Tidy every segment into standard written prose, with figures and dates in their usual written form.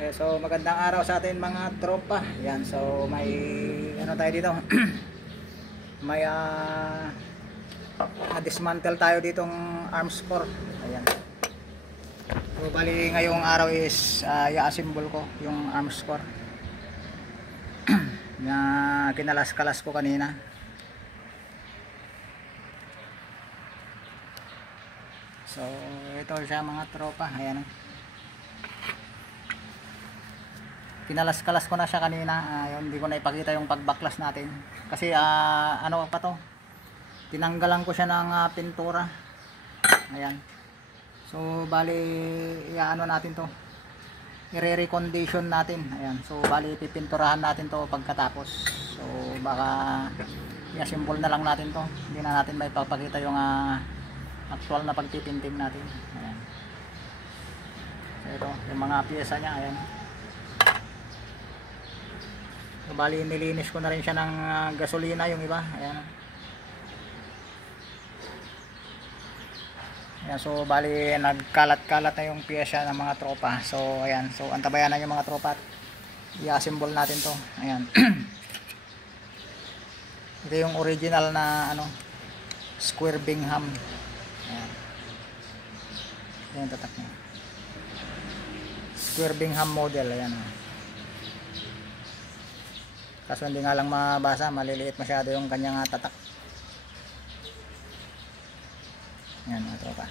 So magandang araw sa atin mga tropa. Yan, so may ano tayo dito. May dismantle tayo ditong arms core. Ayan. So bali ngayong araw is i-assemble ko yung arms core na kinalas-kalas ko kanina. So ito siya mga tropa. Ayan. Kinalas-kalas ko na siya kanina. Yun, hindi ko na ipakita yung pagbaklas natin kasi ano pa to, tinanggalan ko siya ng pintura. Ayan. So bali ano natin to, i-recondition natin. Ayan. So bali pipinturahan natin to pagkatapos. So baka i-assemble na lang natin to, hindi na natin may papakita yung actual na pagpipinting natin. Ayan. So ito yung mga piyesa niya. Ayan. So, bali nilinis ko na rin siya ng gasolina yung iba. Ayan. Ayan, so bali nagkalat-kalat na yung piyesa ng mga tropa. So ayan, so antabayan na yung mga tropa. I-assemble natin to. Ayan. Ito yung original na ano, square Bingham. Ayan. Ayan yung tatak niya. Square Bingham model. Ayan. Kaso hindi nga lang mabasa, maliliit masyado yung kanyang tatak. Ayan mga tropa.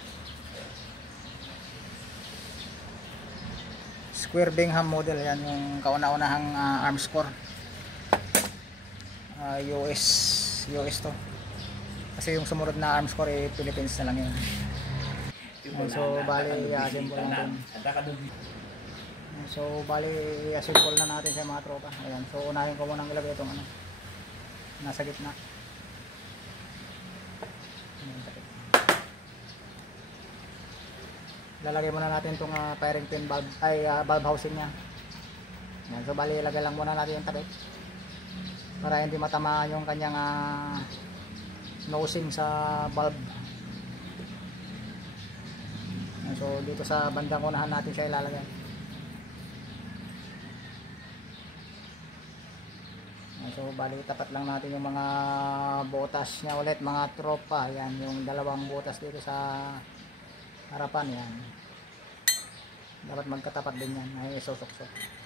Square Bingham model. Yan yung kauna-unahang arms core. US to. Kasi yung sumunod na arms core Philippines na lang yun. So bali i-assemble natin. So bali i-assemble na natin sa mga tropa. Ayan. So unahin ko munang ilagay itong ano, nasa gitna. Lalagay muna natin itong firing pin valve, valve housing nya. Ayan. So bali ilagay lang muna natin yung takip para hindi matamaan yung kanyang nosing sa valve. Ayan. So dito sa bandang unahan natin siya ilalagay. So bali tapat lang natin yung mga butas niya ulit mga tropa. Yan yung dalawang butas dito sa harapan. Yan dapat magkatapat din yan. Ay isusok-sok.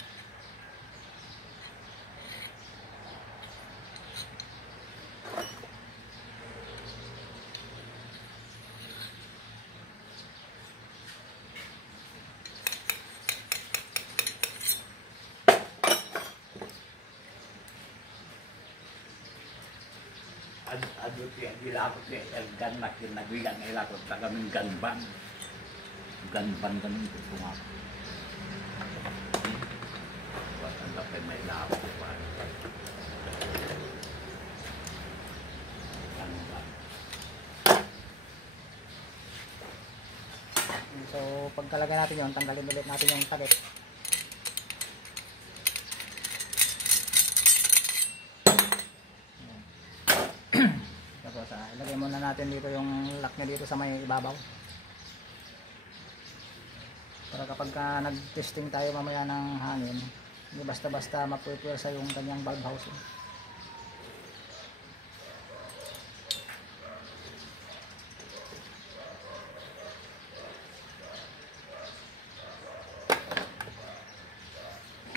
Adut ya dilakot ya gan makin naguyan ilakot tagaming ganban kan itu semua buat anda may lakot pa. So pagkalagay natin yon, tanggalin ulit natin yung takip. Ilagay muna natin dito yung lock niya dito sa may ibabaw para kapag nag-testing tayo mamaya ng hangin, hindi basta-basta mapupuwersa yung kanyang valve housing.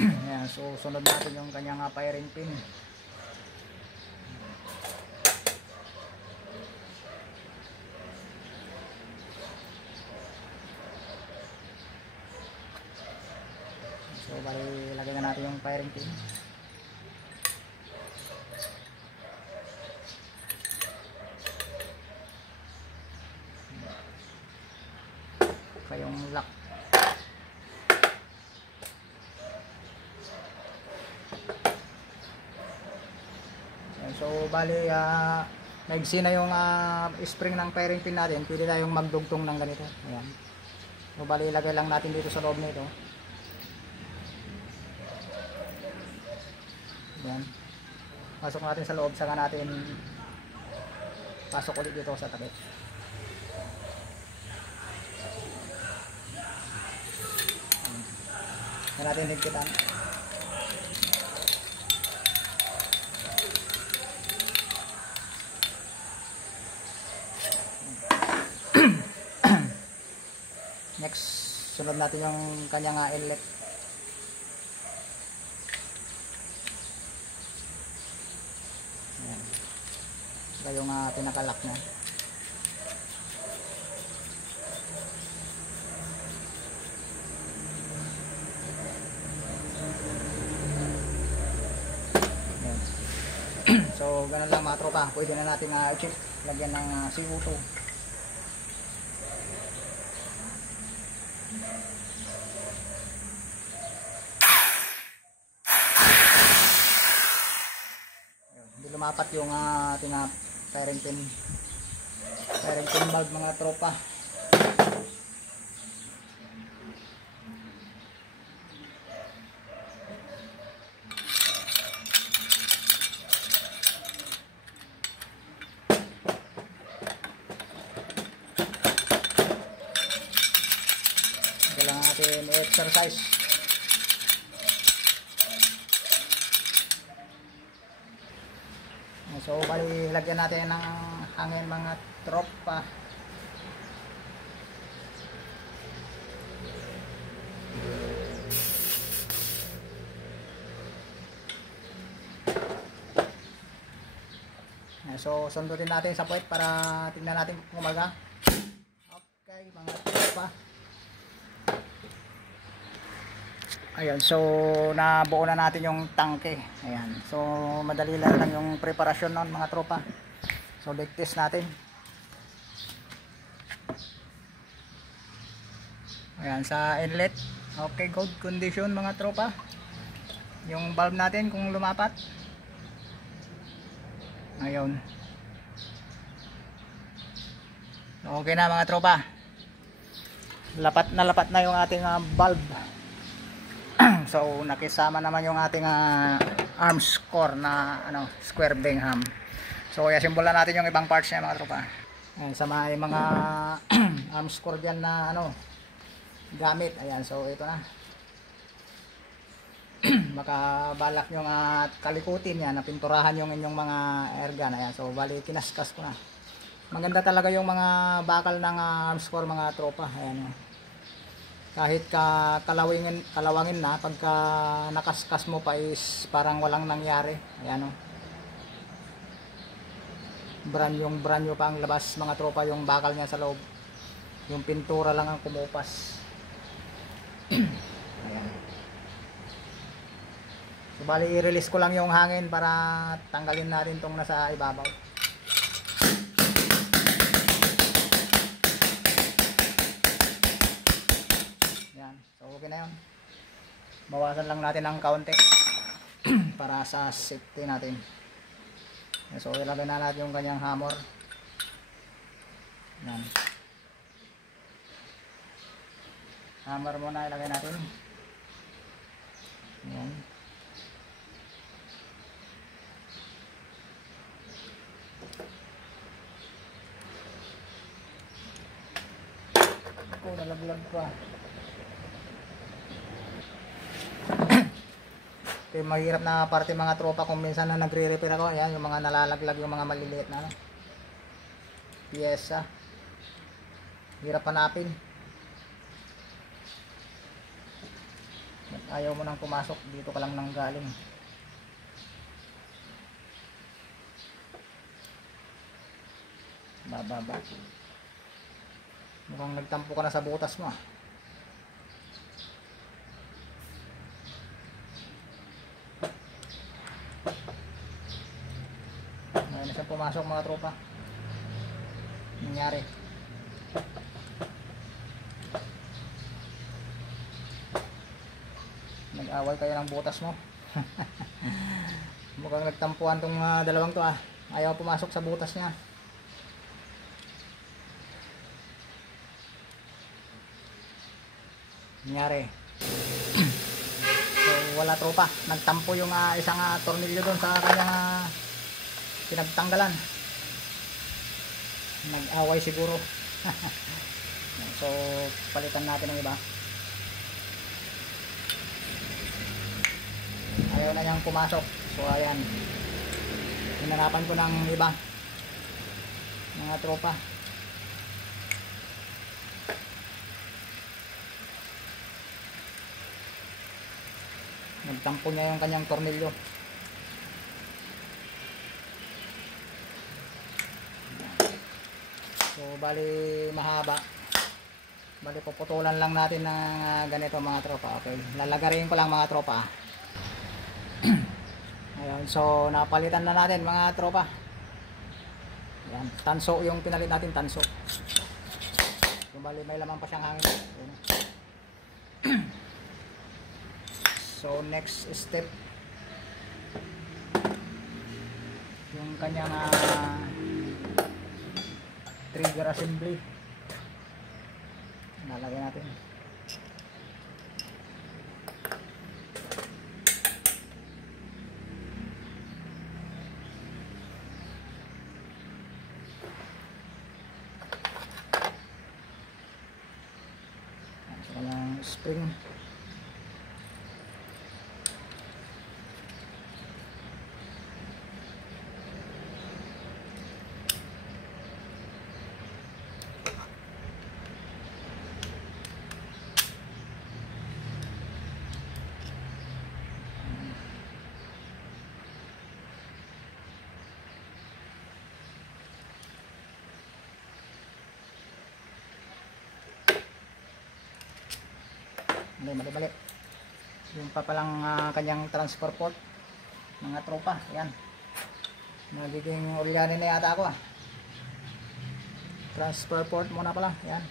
Ayan, so sunod natin yung kanyang firing pin. So bali lagay na natin yung firing pin. Pa yung lock. So bali naigsi na yung spring ng firing pin natin. Pwede tayong magdugtong ng ganito. Ayan. So bali ilagay lang natin dito sa loob nito. Yan. Pasok natin sa loob, saka natin pasok ulit dito sa takip. Yan natin higpitan. Next, sunod natin yung kanyang inlet. Ayan. Ito yung pinakalock na. Ayan. So, ganun lang mga tropa. Pwede na natin i-check. Lagyan ng CO2. Hindi lumapat yung ating firing pin valve mga tropa. Kailangan natin i-exercise. So, bali, lagyan natin ng hangin mga tropa. So, sundutin natin sa puwet para tingnan natin kung umaga. Okay, mga tropa. Ayan, so nabuo na natin yung tangke. Ayan, so madali lang yung preparasyon nun mga tropa. So leak test natin. Ayan, sa inlet. Okay, good condition mga tropa. Yung valve natin kung lumapat. Ayun. Okay na mga tropa. Lapat na yung ating valve. So nakisama naman yung ating arms core na square Bingham. So i-assemble natin yung ibang parts niya mga tropa. Ayan, sa mga arms core dyan na gamit. Ayan, so ito na. Baka balak nyo kalikutin yan, napinturahan yung inyong mga air gun. Ayan, so bali kinaskas ko na. Maganda talaga yung mga bakal ng arms core mga tropa. Ayan, kahit kalawangin na, pagka nakaskas mo pa is parang walang nangyari. Ayan, brand new pa ang labas mga tropa, yung bakal niya sa loob. Yung pintura lang ang kumupas. Ayan. So bali i-release ko lang yung hangin para tanggalin natin tong nasa ibabaw. Yan, so okay na yun. Bawasan lang natin ng kaunti para sa safety natin. So ilagay na natin yung kanyang hammer. Yan. Hammer muna ilagay natin. Yan. Ako, nalaglag pa. Ito yung mahirap na parte mga tropa kung minsan na nagre-repair ako. Ayan, yung mga nalalaglag, yung mga maliliit na piyesa. Hirap hanapin. Ayaw mo nang pumasok, dito ka lang nang galing. Bababa. Mukhang nagtampo ka na sa butas mo. Ngayon na siyang pumasok mga tropa. Nangyari. Nag-away kayo ng butas mo. Mukhang nagtampuan tong dalawang to Ayaw pumasok sa butas niya. Nangyari. So wala tropa. Nagtampo yung isang tornilyo doon sa kanyang pinagtanggalan. Nag-away siguro. So palitan natin ng iba. ayaw na niyang pumasok. So ayan, hinanapan ko ng iba, mga tropa. Nagtampo niya yung kanyang tornilyo. So bali mahaba, bali puputulan lang natin ng ganito mga tropa. Okay, lalagarin ko lang mga tropa. Ayun, so napalitan na natin mga tropa. Yan, tanso yung pinalit natin, tanso. So bali may laman pa siyang hangin. Ayun. So next step, yung kanyang trigger assembly nalagay natin. So kanyang spring, mali. Yung pa palang kanyang transfer port mga tropa. Yan, magiging ulyanin na yata ako transfer port muna pala. Yan,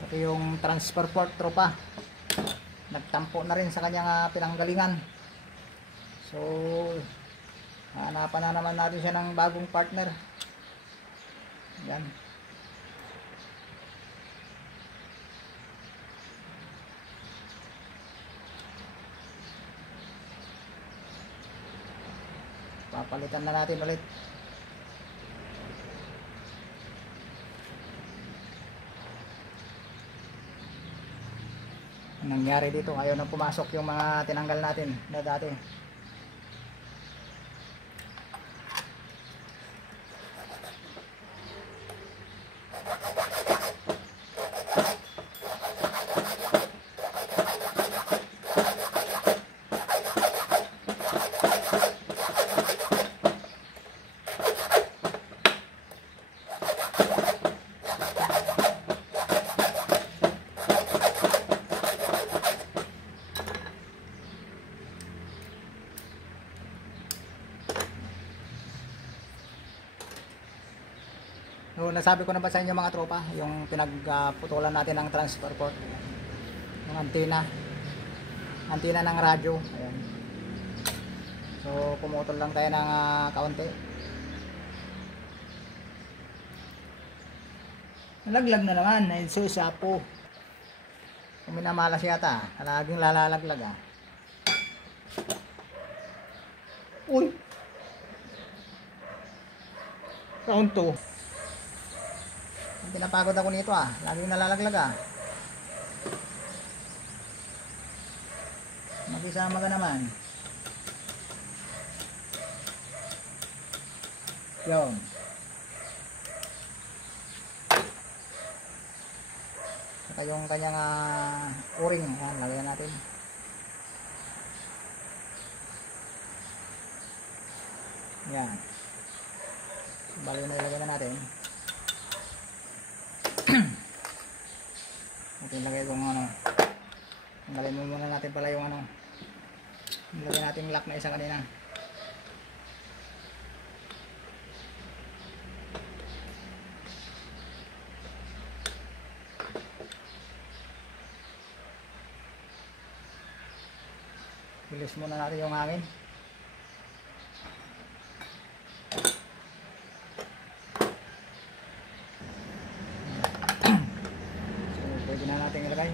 pati yung transfer port tropa nagtampo na rin sa kanyang pinanggalingan. So hanapan na naman natin siya ng bagong partner. Yan, papalitan na natin ulit. Nangyari dito, ayaw na pumasok yung mga tinanggal natin na dati. So, nasabi ko na ba sa inyo mga tropa, yung pinagputulan natin ng transfer port, yung antena ng radyo. Ayan. So pumutol lang tayo ng kaunti. Nalaglag na naman, naisapo. Kung minamalas yata, laging lalalaglag Uy! Round 2. Pinapagod ako nito laging nalalaglag Mag-isama ka naman. Yun. Saka yung kanyang o-ring, lagyan natin. Yan. Bali na ilagay na natin. Natin lagay kung tanggalin mo muna natin pala yung ilagay natin yung lock na isa kanina. Bilis muna natin yung hangin. Ilagay.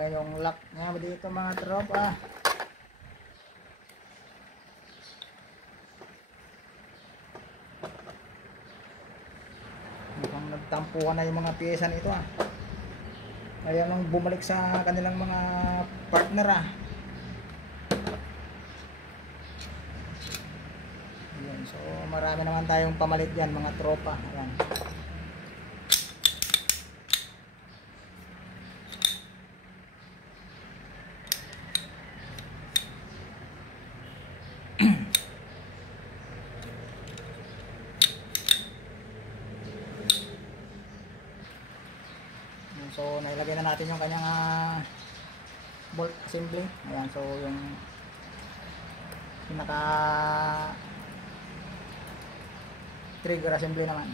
ilagay yung lock niya dito mga tropa. Mukhang nagtampuhan na yung mga pyesa nito kaya nang bumalik sa kanilang mga partner Ayan, so marami naman tayong pamalit dyan mga tropa. Ayan. So nailagay na natin yung kanyang bolt assembly. Ayan, so yung pinaka trigger assembly naman.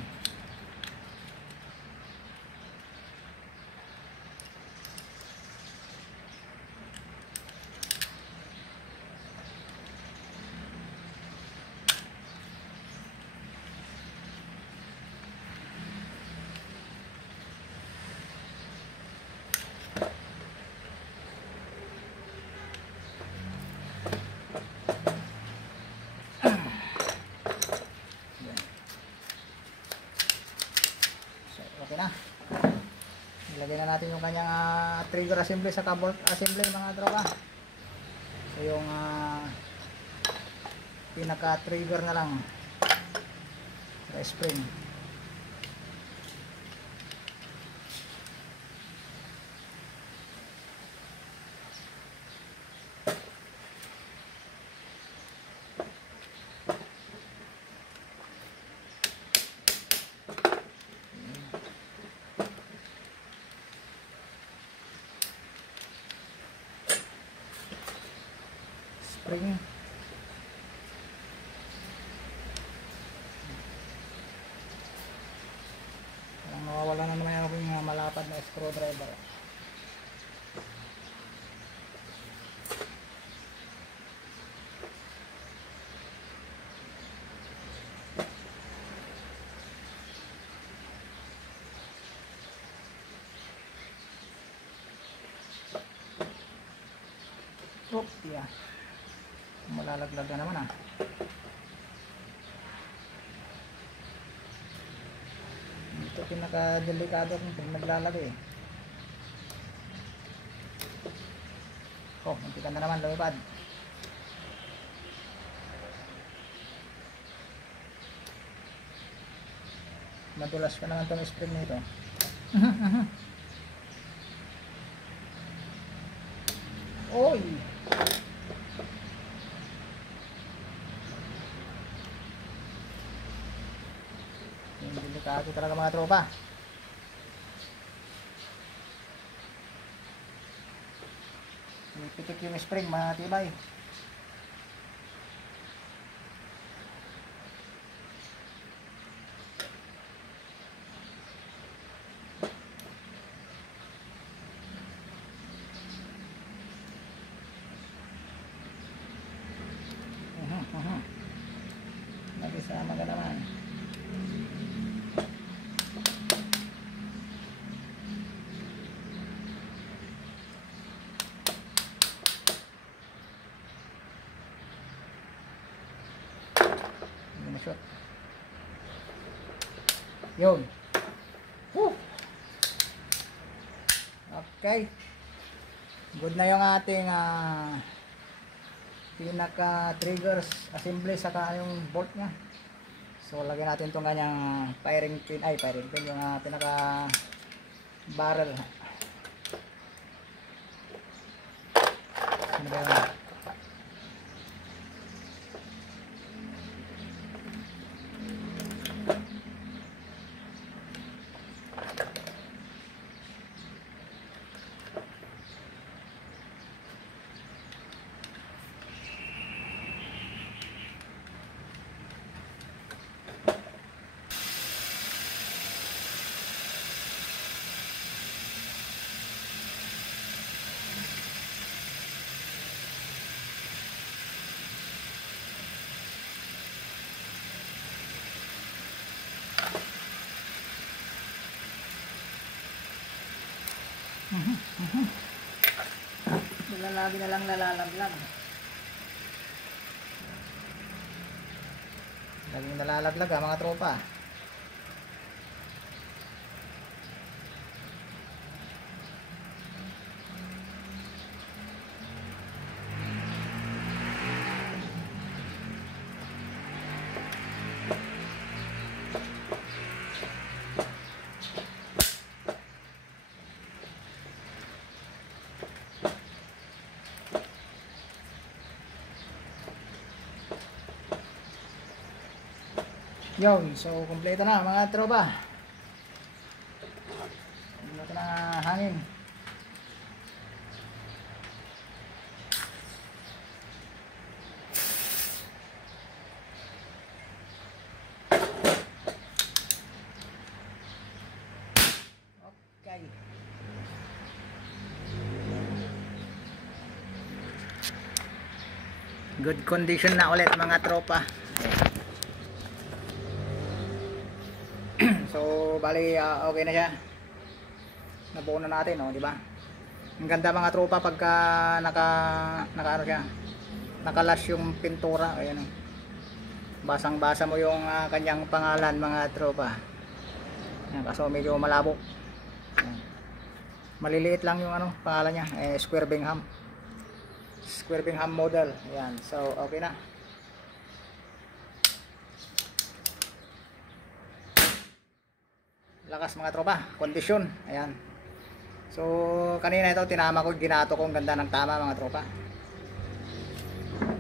Okay na. Ilagay na natin yung kanyang trigger assembly sa bolt assembly mga tropa. So yung pinaka trigger na lang sa spring. Spring. Parang nawawala na naman ako yung malapad na screwdriver. Oops, yeah. Malalaglag na naman ito pinaka-delikado kung naglalagay muntikan na naman lumipad. Madulas ka naman itong spring nito. Oy! Delikado talaga mga tropa. Pitik yung spring, matibay. Nagisama ka naman. Shot. Yun. Woo! Okay. Good na yung ating pinaka triggers assembly saka yung bolt nya. So lagyan natin itong kanyang firing pin, yung pinaka barrel. Ano ba yun? lagi na lang nalalaglag. Laging nalalaglag mga tropa. Yun, so kumpleto na mga tropa. Kumpleto na hangin. Okay. Good condition na ulit mga tropa. So bali okay na siya. Nabuo na natin, oh, di ba? Ang ganda mga tropa pagka naka ano siya. Nakalas yung pintura, ayan oh. Basang-basa mo yung kanyang pangalan mga tropa. Ayan, kaso medyo malabo. Ayan. Maliliit lang yung ano, pangalan niya, Square Bingham. Square Bingham model. Ayan, so okay na. Lakas mga tropa, kondisyon. Ayan. So kanina ito tinama ko, ginato ko, ang ganda ng tama mga tropa.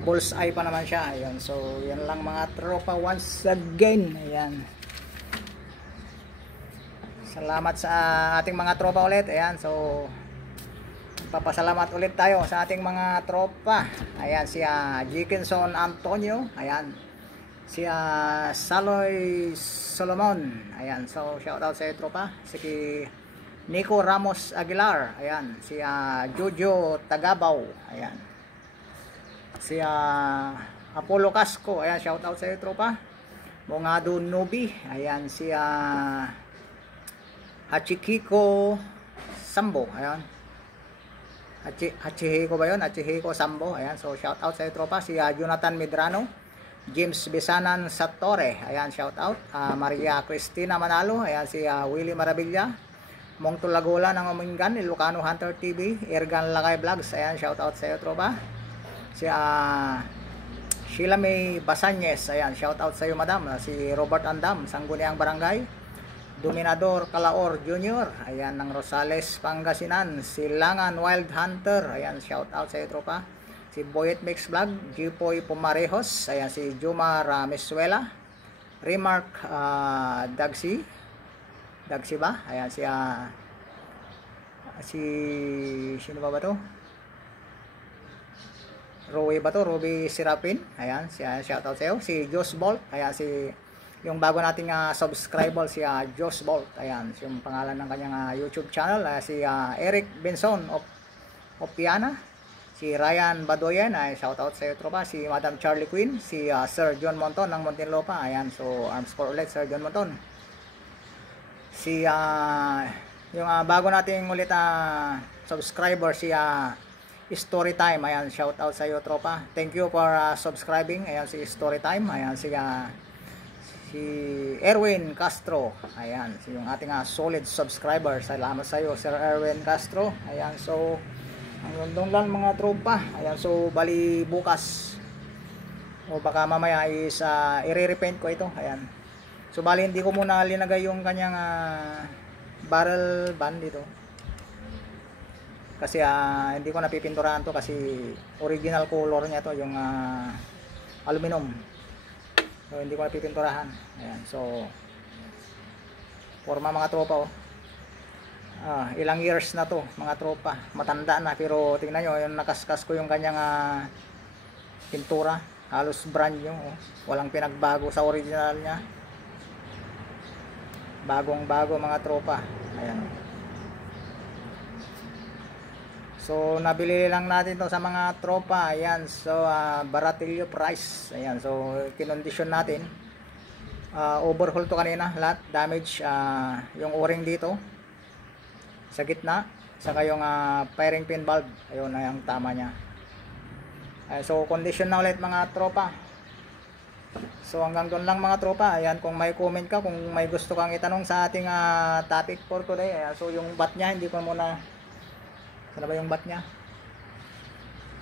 Bullseye pa naman siya. Ayan. So yan lang mga tropa once again. Ayan. Salamat sa ating mga tropa ulit. Ayan. So papasalamat ulit tayo sa ating mga tropa. Ayan si Dickinson Antonio. Ayan. Si Saloy Solomon. Ayan. So shout out sa tropa. Si Nico Ramos Aguilar. Ayan. Si Jojo Tagabaw. Ayan. Si Apollo Casco. Ayan. Shout out sa tropa. Mongado Nubi. Ayan. Si Hachikiko Sambo. Ayan. Hachihiko ba yun? Hachihiko Sambo. Ayan. So shout out sa tropa. Si Jonathan Medrano. James Besanan Satore, ayan, shout out. Maria Cristina Manalo, ayan, si Willie Marabilla. Mong Tulagola ng Umingan, Ilocano Hunter TV. Ergan Lakay Vlogs, ayan, shout out sa iyo tropa. Si Sheila May Basanyes, ayan, shout out sa iyo madam. Si Robert Andam, Sangguniang Barangay. Dominador Calaor Jr., ayan, ng Rosales Pangasinan. Si Langan Wild Hunter, ayan, shout out sa iyo tropa. Si Boyet Mix Vlog, Gipoy Pumarejos, ayan, si Jumar Mesuela, Remark Dagsi ba? Ayan, si sino ba to? Rowe ba to? Ruby Sirapin, ayan, shout out sa iyo. Si Josh Bolt, ayan, si yung bago nating subscriber, si Josh Bolt, ayan, yung pangalan ng kanyang YouTube channel. Si Eric Benson of Piana. Si Ryan Badoyan, ay shout out sa iyo tropa. Si Madam Charlie Queen, si Sir John Monton ng Muntinlupa. Ayan, so arms for ulit Sir John Monton. Si yung bago nating ulit subscriber, si Storytime. Ayan, shout out sa iyo tropa. Thank you for subscribing. Ayan, si Storytime. Ayan, si Erwin Castro. Ayan, si yung ating solid subscriber. Salamat sa iyo Sir Erwin Castro. Ayan, so hanggang lang mga tropa. Ayan, so bali bukas o baka mamaya is i-repaint ko ito. Ayan, so bali hindi ko muna linagay yung kanyang barrel band dito kasi hindi ko napipinturahan to kasi original color niya to, yung aluminum. So hindi ko napipinturahan. Ayan, so forma mga tropa, oh. Ilang years na to mga tropa, matanda na, pero tingnan nyo yung nakaskas ko yung kanyang pintura, halos brand new, oh. Walang pinagbago sa original nya, bagong bago mga tropa. Ayan, so nabili lang natin to sa mga tropa. Ayan, so Baratillo price. Ayan, so kinondisyon natin, overhaul to kanina lahat, damage yung o-ring dito sa gitna, saka yung firing pin valve, ayun na yung tama niya. So condition na ulit mga tropa. So hanggang doon lang mga tropa. Ayan, kung may comment ka, kung may gusto kang itanong sa ating topic for today. Ayan, so yung bat niya, hindi ko muna, saan ba yung bat niya?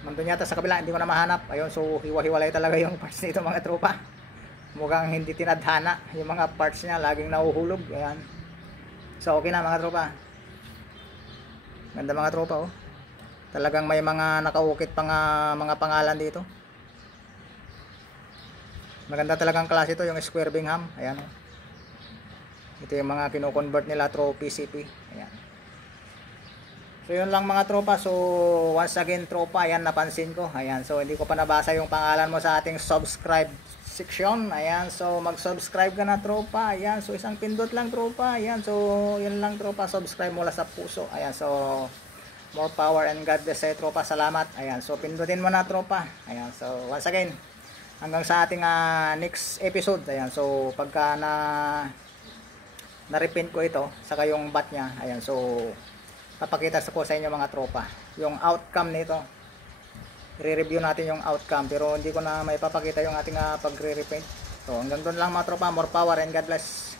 Nandun yata sa kabila, hindi ko na mahanap. Ayun, so hiwa-hiwalay talaga yung parts nito mga tropa. Mukhang hindi tinadhana yung mga parts niya, laging nahuhulog. Ayan. So okay na mga tropa. Ganda mga tropa, oh. Talagang may mga nakaukit pang mga pangalan dito. Maganda talagang klase ito, yung Square Bingham. Ayan, oh. Ito yung mga kino-convert nila through PCP. Ayan. So yun lang mga tropa. So once again tropa, ayan, napansin ko. Ayan, so hindi ko pa nabasa yung pangalan mo sa ating subscribe section. Ayan, so mag-subscribe ka na tropa. Ayan, so isang pindot lang tropa. Ayan, so yun lang tropa, subscribe mula sa puso. Ayan, so more power and God bless sa'yo tropa. Salamat. Ayan, so pindutin mo na tropa. Ayan, so once again, hanggang sa ating next episode. Ayan, so pagka na-repaint ko ito, saka yung bat niya, ayan, so papakita ko sa inyo mga tropa yung outcome nito. I-review natin yung outcome, pero hindi ko na may papakita yung ating pagre-repaint. So hanggang doon lang mga tropa. More power and God bless.